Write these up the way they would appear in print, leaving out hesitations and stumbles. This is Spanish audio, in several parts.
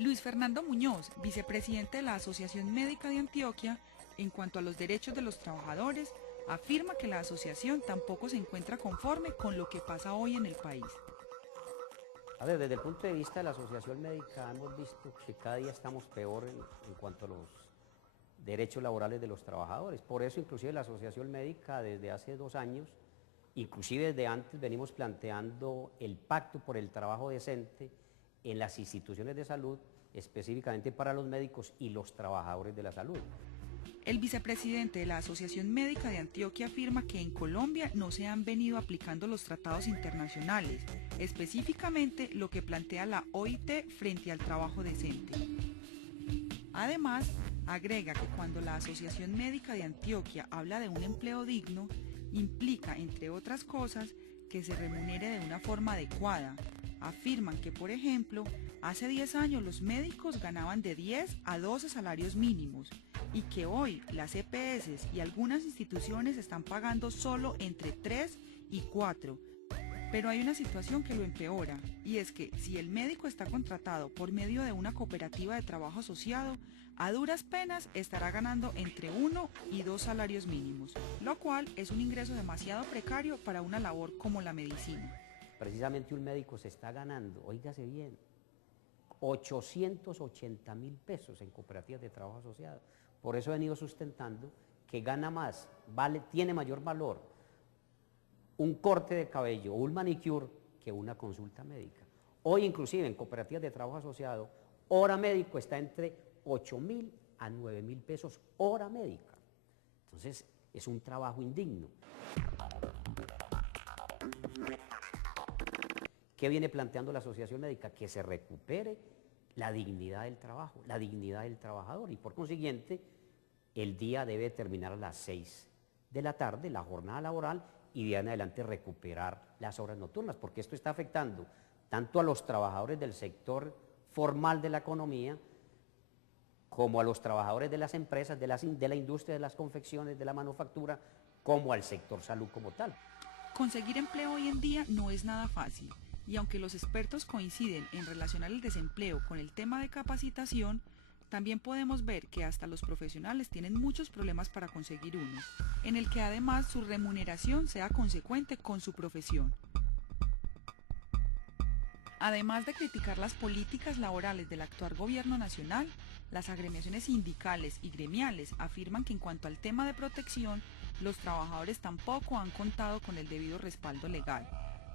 Luis Fernando Muñoz, vicepresidente de la Asociación Médica de Antioquia, en cuanto a los derechos de los trabajadores, afirma que la asociación tampoco se encuentra conforme con lo que pasa hoy en el país. A ver, desde el punto de vista de la asociación médica hemos visto que cada día estamos peor en cuanto a los derechos laborales de los trabajadores. Por eso inclusive la asociación médica desde hace 2 años, inclusive desde antes, venimos planteando el pacto por el trabajo decente en las instituciones de salud, específicamente para los médicos y los trabajadores de la salud. El vicepresidente de la Asociación Médica de Antioquia afirma que en Colombia no se han venido aplicando los tratados internacionales, específicamente lo que plantea la OIT frente al trabajo decente. Además, agrega que cuando la Asociación Médica de Antioquia habla de un empleo digno, implica, entre otras cosas, que se remunere de una forma adecuada. Afirman que, por ejemplo, hace 10 años los médicos ganaban de 10 a 12 salarios mínimos y que hoy las EPS y algunas instituciones están pagando solo entre 3 y 4. Pero hay una situación que lo empeora, y es que si el médico está contratado por medio de una cooperativa de trabajo asociado, a duras penas estará ganando entre 1 y 2 salarios mínimos, lo cual es un ingreso demasiado precario para una labor como la medicina. Precisamente un médico se está ganando, óigase bien, 880.000 pesos en cooperativas de trabajo asociado. Por eso he venido sustentando que gana más, tiene mayor valor un corte de cabello o un manicure que una consulta médica. Hoy inclusive en cooperativas de trabajo asociado, hora médico está entre 8.000 a 9.000 pesos hora médica. Entonces es un trabajo indigno. ¿Qué viene planteando la asociación médica? Que se recupere la dignidad del trabajo, la dignidad del trabajador, y por consiguiente el día debe terminar a las 6 de la tarde, la jornada laboral, y de ahí en adelante recuperar las horas nocturnas, porque esto está afectando tanto a los trabajadores del sector formal de la economía como a los trabajadores de las empresas, de la industria de las confecciones, de la manufactura, como al sector salud como tal. Conseguir empleo hoy en día no es nada fácil, y aunque los expertos coinciden en relacionar el desempleo con el tema de capacitación, también podemos ver que hasta los profesionales tienen muchos problemas para conseguir uno, en el que además su remuneración sea consecuente con su profesión. Además de criticar las políticas laborales del actual gobierno nacional, las agremiaciones sindicales y gremiales afirman que en cuanto al tema de protección, los trabajadores tampoco han contado con el debido respaldo legal,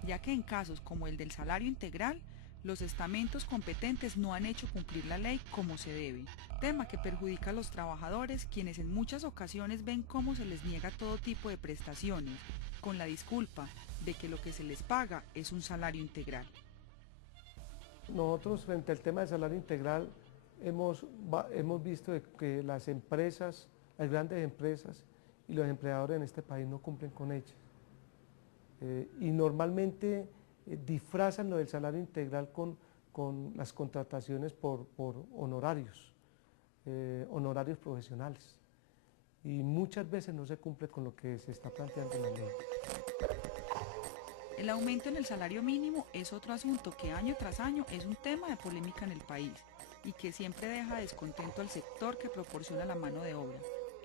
ya que en casos como el del salario integral, los estamentos competentes no han hecho cumplir la ley como se debe, tema que perjudica a los trabajadores, quienes en muchas ocasiones ven cómo se les niega todo tipo de prestaciones, con la disculpa de que lo que se les paga es un salario integral. Nosotros frente al tema del salario integral hemos visto que las empresas, las grandes empresas y los empleadores en este país no cumplen con ellas. Y normalmente disfrazan lo del salario integral con las contrataciones por honorarios, honorarios profesionales. Y muchas veces no se cumple con lo que se está planteando en la ley. El aumento en el salario mínimo es otro asunto que año tras año es un tema de polémica en el país y que siempre deja descontento al sector que proporciona la mano de obra,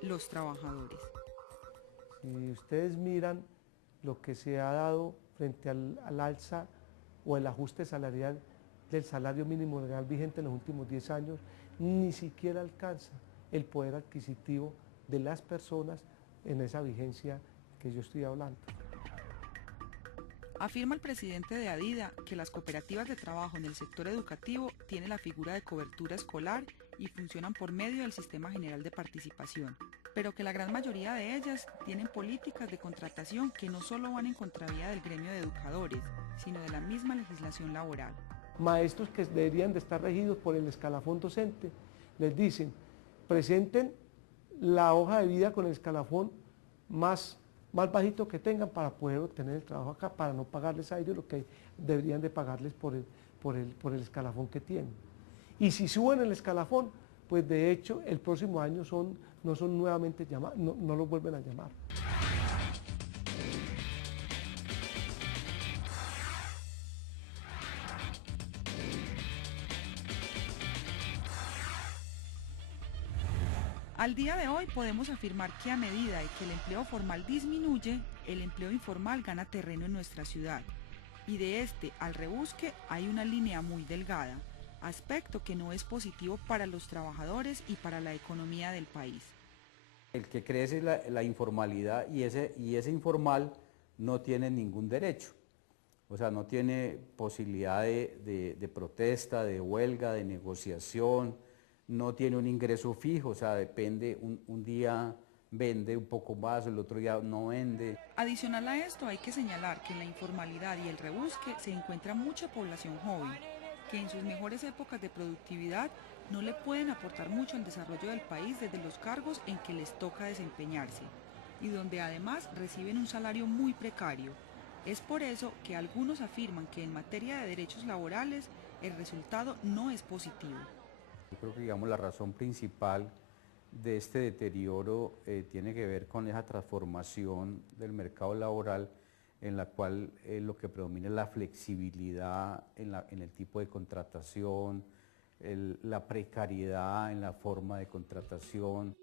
los trabajadores. Si ustedes miran lo que se ha dado frente al alza o el ajuste salarial del salario mínimo legal vigente en los últimos 10 años, ni siquiera alcanza el poder adquisitivo de las personas en esa vigencia que yo estoy hablando. Afirma el presidente de ADIDA que las cooperativas de trabajo en el sector educativo tienen la figura de cobertura escolar y funcionan por medio del Sistema General de Participación, pero que la gran mayoría de ellas tienen políticas de contratación que no solo van en contravía del gremio de educadores, sino de la misma legislación laboral. Maestros que deberían de estar regidos por el escalafón docente, les dicen, presenten la hoja de vida con el escalafón más bajito que tengan para poder obtener el trabajo acá, para no pagarles a ellos lo que deberían de pagarles por el escalafón que tienen. Y si suben el escalafón, pues de hecho el próximo año no son nuevamente llamados, no los vuelven a llamar. Al día de hoy podemos afirmar que a medida de que el empleo formal disminuye, el empleo informal gana terreno en nuestra ciudad. Y de este al rebusque hay una línea muy delgada, aspecto que no es positivo para los trabajadores y para la economía del país. El que crece la informalidad y ese informal no tiene ningún derecho, o sea, no tiene posibilidad de protesta, de huelga, de negociación, no tiene un ingreso fijo, o sea, depende, un día vende un poco más, el otro día no vende. Adicional a esto hay que señalar que en la informalidad y el rebusque se encuentra mucha población joven, que en sus mejores épocas de productividad no le pueden aportar mucho al desarrollo del país desde los cargos en que les toca desempeñarse, y donde además reciben un salario muy precario. Es por eso que algunos afirman que en materia de derechos laborales el resultado no es positivo. Yo creo que, digamos, la razón principal de este deterioro tiene que ver con esa transformación del mercado laboral en la cual lo que predomina es la flexibilidad en el tipo de contratación, la precariedad en la forma de contratación.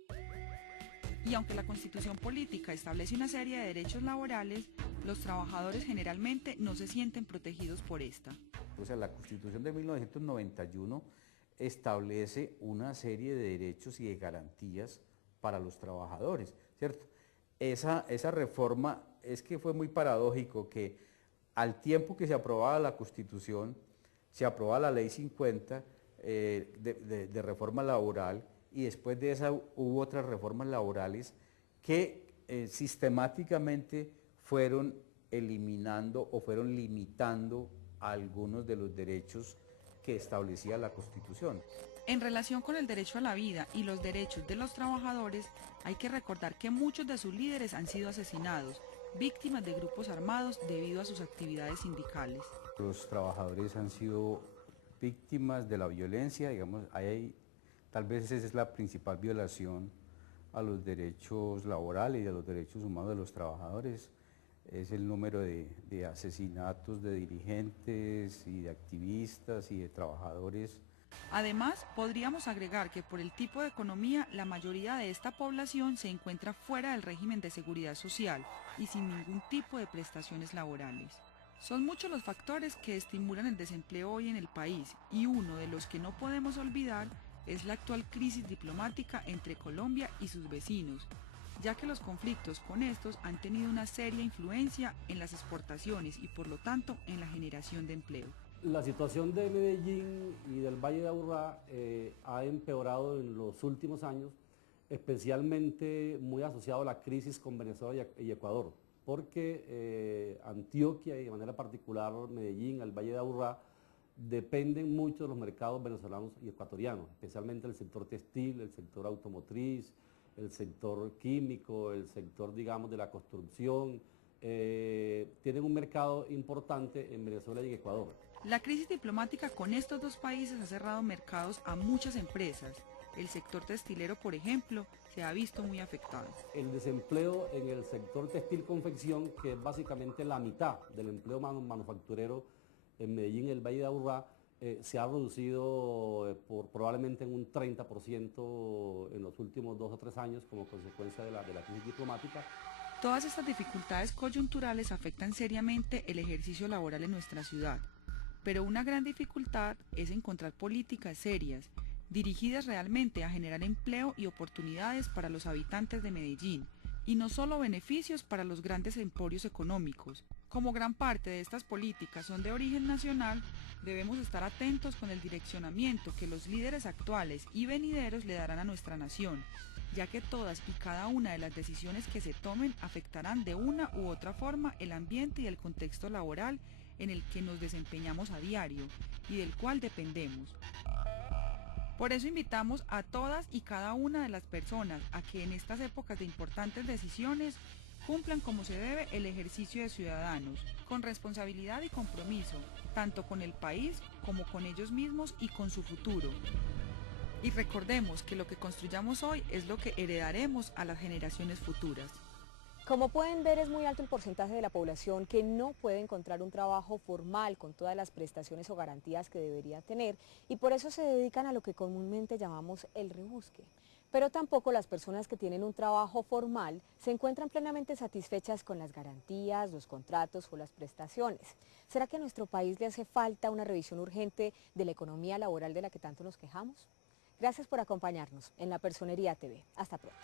Y aunque la Constitución política establece una serie de derechos laborales, los trabajadores generalmente no se sienten protegidos por esta. O sea, la Constitución de 1991 establece una serie de derechos y de garantías para los trabajadores, ¿cierto? Esa reforma es que fue muy paradójico que al tiempo que se aprobaba la Constitución, se aprobaba la Ley 50 de reforma laboral, y después de esa hubo otras reformas laborales que sistemáticamente fueron eliminando o fueron limitando algunos de los derechos que establecía la Constitución. En relación con el derecho a la vida y los derechos de los trabajadores, hay que recordar que muchos de sus líderes han sido asesinados, víctimas de grupos armados debido a sus actividades sindicales. Los trabajadores han sido víctimas de la violencia, digamos, tal vez esa es la principal violación a los derechos laborales y a los derechos humanos de los trabajadores. Es el número de asesinatos de dirigentes y de activistas y de trabajadores. Además, podríamos agregar que por el tipo de economía, la mayoría de esta población se encuentra fuera del régimen de seguridad social y sin ningún tipo de prestaciones laborales. Son muchos los factores que estimulan el desempleo hoy en el país, y uno de los que no podemos olvidar es la actual crisis diplomática entre Colombia y sus vecinos, ya que los conflictos con estos han tenido una seria influencia en las exportaciones y por lo tanto en la generación de empleo. La situación de Medellín y del Valle de Aburrá ha empeorado en los últimos años, especialmente muy asociado a la crisis con Venezuela y Ecuador, porque Antioquia y de manera particular Medellín, el Valle de Aburrá, dependen mucho de los mercados venezolanos y ecuatorianos, especialmente el sector textil, el sector automotriz, el sector químico, el sector, digamos, de la construcción. Tienen un mercado importante en Venezuela y en Ecuador. La crisis diplomática con estos dos países ha cerrado mercados a muchas empresas. El sector textilero, por ejemplo, se ha visto muy afectado. El desempleo en el sector textil-confección, que es básicamente la mitad del empleo manufacturero en Medellín y el Valle de Aburrá, se ha reducido probablemente en un 30% en los últimos 2 o 3 años como consecuencia de la crisis diplomática. Todas estas dificultades coyunturales afectan seriamente el ejercicio laboral en nuestra ciudad, pero una gran dificultad es encontrar políticas serias, dirigidas realmente a generar empleo y oportunidades para los habitantes de Medellín, y no solo beneficios para los grandes emporios económicos. Como gran parte de estas políticas son de origen nacional, debemos estar atentos con el direccionamiento que los líderes actuales y venideros le darán a nuestra nación, ya que todas y cada una de las decisiones que se tomen afectarán de una u otra forma el ambiente y el contexto laboral en el que nos desempeñamos a diario y del cual dependemos. Por eso invitamos a todas y cada una de las personas a que en estas épocas de importantes decisiones cumplan como se debe el ejercicio de ciudadanos, con responsabilidad y compromiso, tanto con el país como con ellos mismos y con su futuro. Y recordemos que lo que construyamos hoy es lo que heredaremos a las generaciones futuras. Como pueden ver, es muy alto el porcentaje de la población que no puede encontrar un trabajo formal con todas las prestaciones o garantías que debería tener, y por eso se dedican a lo que comúnmente llamamos el rebusque. Pero tampoco las personas que tienen un trabajo formal se encuentran plenamente satisfechas con las garantías, los contratos o las prestaciones. ¿Será que a nuestro país le hace falta una revisión urgente de la economía laboral de la que tanto nos quejamos? Gracias por acompañarnos en La Personería TV. Hasta pronto.